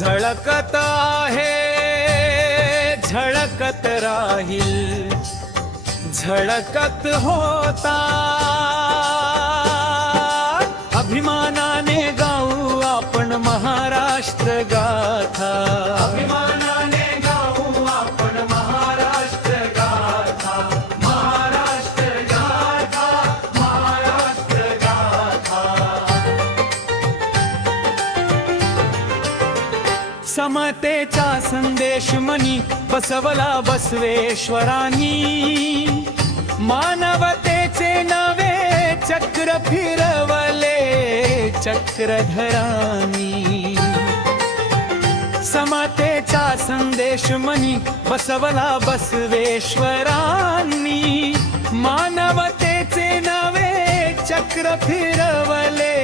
झळकत आहे झळकत राहील झळकत होता अभिमानाने गाऊ आपण महाराष्ट्र गाथा अभिमानाने गाऊ आपण महाराष्ट्र गाथा महाराष्ट्र गाथा महाराष्ट्र गाथा समतेचा संदेश मनी बसवला बसवेश्वरांनी मानवतेचे नवे चक्र फिरवले चक्रधरांनी समतेचा संदेश मनी बसवला बसवेश्वरांनी मानवतेचे नवे चक्र फिरवले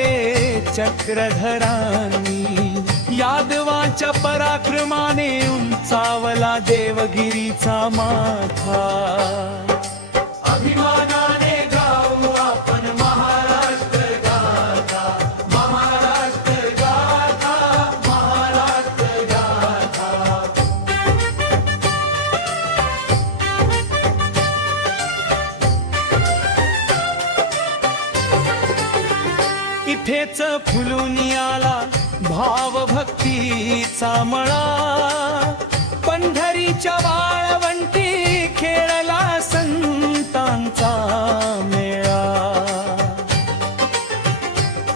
चक्रधरांनी यादवांच्या पराक्रमाने उंचावला देवगिरीचा माथा अभिमानाने गाऊ आपण महाराष्ट्र गाथा महाराष्ट्र गाथा महाराष्ट्र गाथा इथेच फुलून आला भाव भक्तीचा मळा पंढरीच्या वाळवंटी खेळला संतांचा मेळा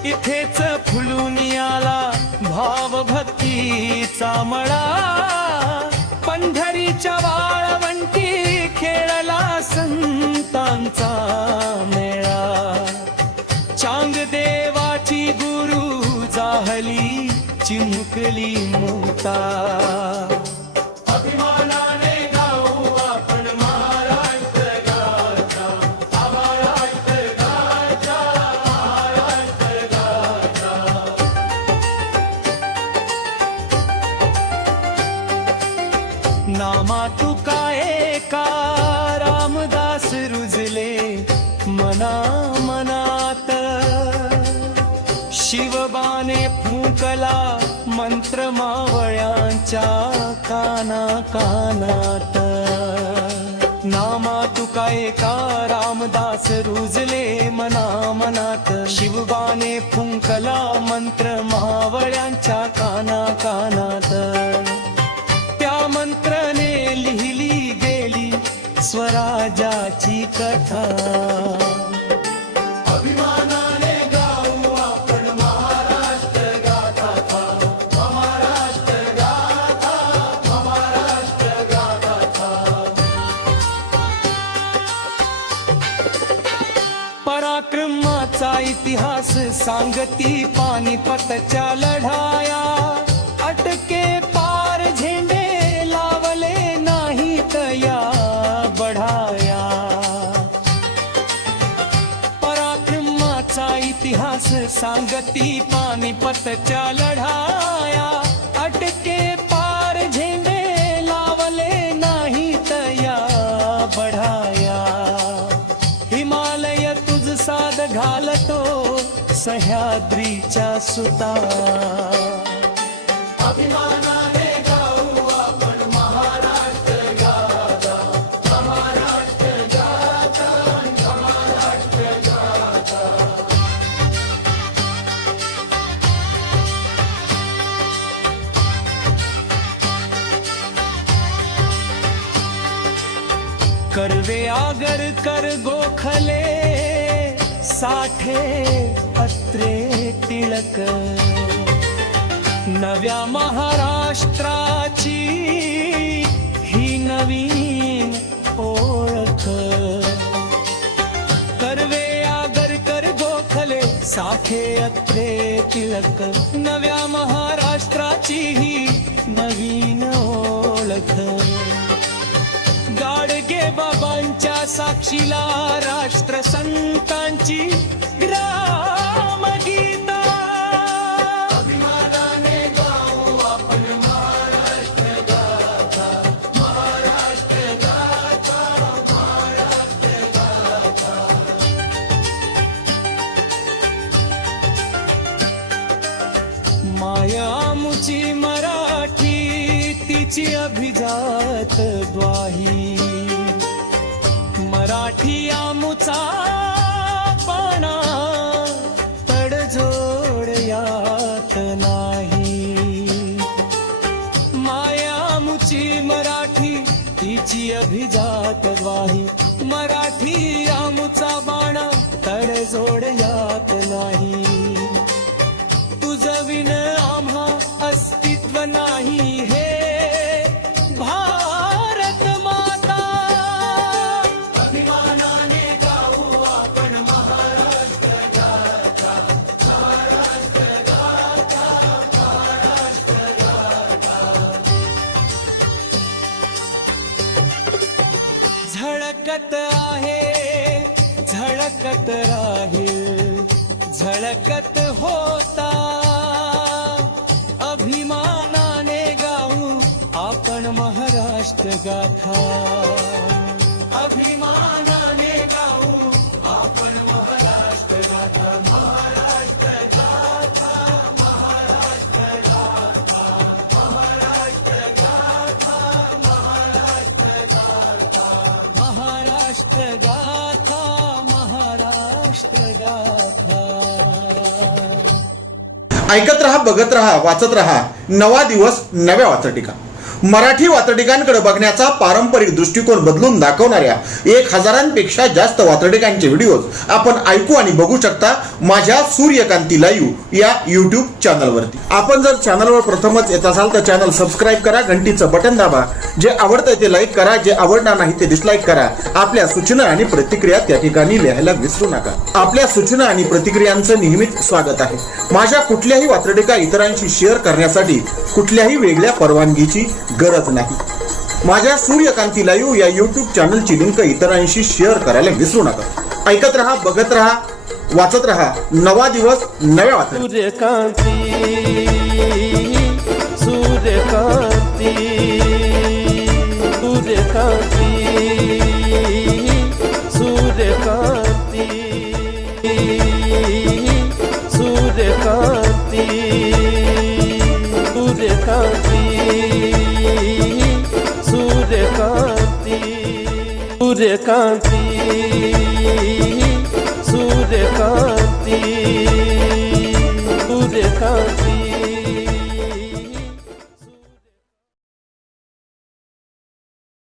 इथेच फुलून आला भाव भक्तीचा मळा पंढरीच्या वाळवंटी खेळला संतांचा मेळा चांग देवाची गुरु जाहली चिमुकली मुक्ता अभिमानाने गाऊ आपण महाराष्ट्र गाथा महाराष्ट्र गाथा महाराष्ट्र गाथा नामा तुका एका रामदास रुजले मना मनात शिवबाने फुंकला मंत्र मावळ्यांच्या काना कानात नामा तुका एका रामदास रुजले मना मनात शिवबाने फुंकला मंत्र मावळ्यांच्या काना कानात त्या मंत्राने लिहिली गेली स्वराज्याची कथा अभिमानाने गाऊ आपण महाराष्ट्र गाथा महाराष्ट्र गाथा महाराष्ट्र गाथा पराक्रमाचा इतिहास सांगती पानिपतच्या लढाया अटके पार झेंडे लावले नाहीत या बढाया पराक्रमाचा इतिहास सांगती पानिपतच्या लढाया अटके पार झेंडे लावले नाहीत या बढाया हिमालय तुझ साद घालतो सह्याद्रीच्या सुता अभिमानाने गाऊ आपण महाराष्ट्र गाथा महाराष्ट्र गाथा महाराष्ट्र गाथा करवे आगर कर गोखले साठे अत्रे टिळक नव्या महाराष्ट्राची ही नवीन ओळख कर्वे आगरकर गोखले साठे अत्रे टिळक नव्या महाराष्ट्राची ही नवीन ओळख गाडगे बाबांच्या साक्षीला राष्ट्रसंतांची ग्रामगीता अभिमानाने गाऊ आपण महाराष्ट्र गाथा महाराष्ट्र गाथा महाराष्ट्र गाथा माया मुची मरा तिची अभिजात द्वाही मराठी आमुचा पाना तडजोड यात नाही मायामुची मराठी तिची अभिजात द्वाही मराठी आमुचा बाणा तडजोड यात नाही तुझं विन आम्हा अस्तित्व नाही हे भारत माता अभिमानाने गाऊ आपण महाराष्ट्र गाथा महाराष्ट्र गाथा महाराष्ट्र गाथा झळकत आहे झळकत राहील झळकत होता अभिमानाने गाऊ आपण महाराष्ट्र गाथा अभिमानाने गाऊ आपण महाराष्ट्र गाथा महाराष्ट्र गाथा महाराष्ट्र गाथा महाराष्ट्र गाथा महाराष्ट्र गाथा महाराष्ट्र गाथा महाराष्ट्र गाथा ऐकत रहा, बघत रहा, वाचत रहा. नवा दिवस नव्या वाचटिका. मराठी वाचटिकांकडे बघण्याचा पारंपरिक दृष्टिकोन बदलून दाखवणाऱ्या 1000पेक्षा जास्त वाचटिकांचे व्हिडिओज आपण ऐकू आणि बघू शकता माझ्या सूर्यकांती लाईव्ह या युट्यूब चॅनलवरती. आपण जर चॅनलवर प्रथमच येत असाल तर चॅनल सबस्क्राईब करा, घंटीचं बटन दाबा. जे आवडतंय ते लाईक करा, जे आवडणार नाही ते डिसलाईक करा. आपल्या सूचना आणि प्रतिक्रिया त्या ठिकाणी लिहायला विसरू नका. आपल्या सूचना आणि प्रतिक्रियांचं नेहमीच स्वागत आहे. माझ्या कुठल्याही वाचटिका इतरांशी शेअर करण्यासाठी कुठल्याही वेगळ्या परवानगीची गरज नाही. माझ्या सूर्यकांती लाईव्ह या युट्यूब चॅनलची लिंक इतरांशी शेअर करायला विसरू नका. ऐकत रहा, बघत रहा, वाचत रहा. नवा दिवस नव्या वाचटिका. सूर्यकांती सूर्यकांती सूर्यकांती सूर्यकांती सूर्यकांती सूर्यकांती सूर्यकांती सूर्यकांती सूर्यकांती सूर्यकांती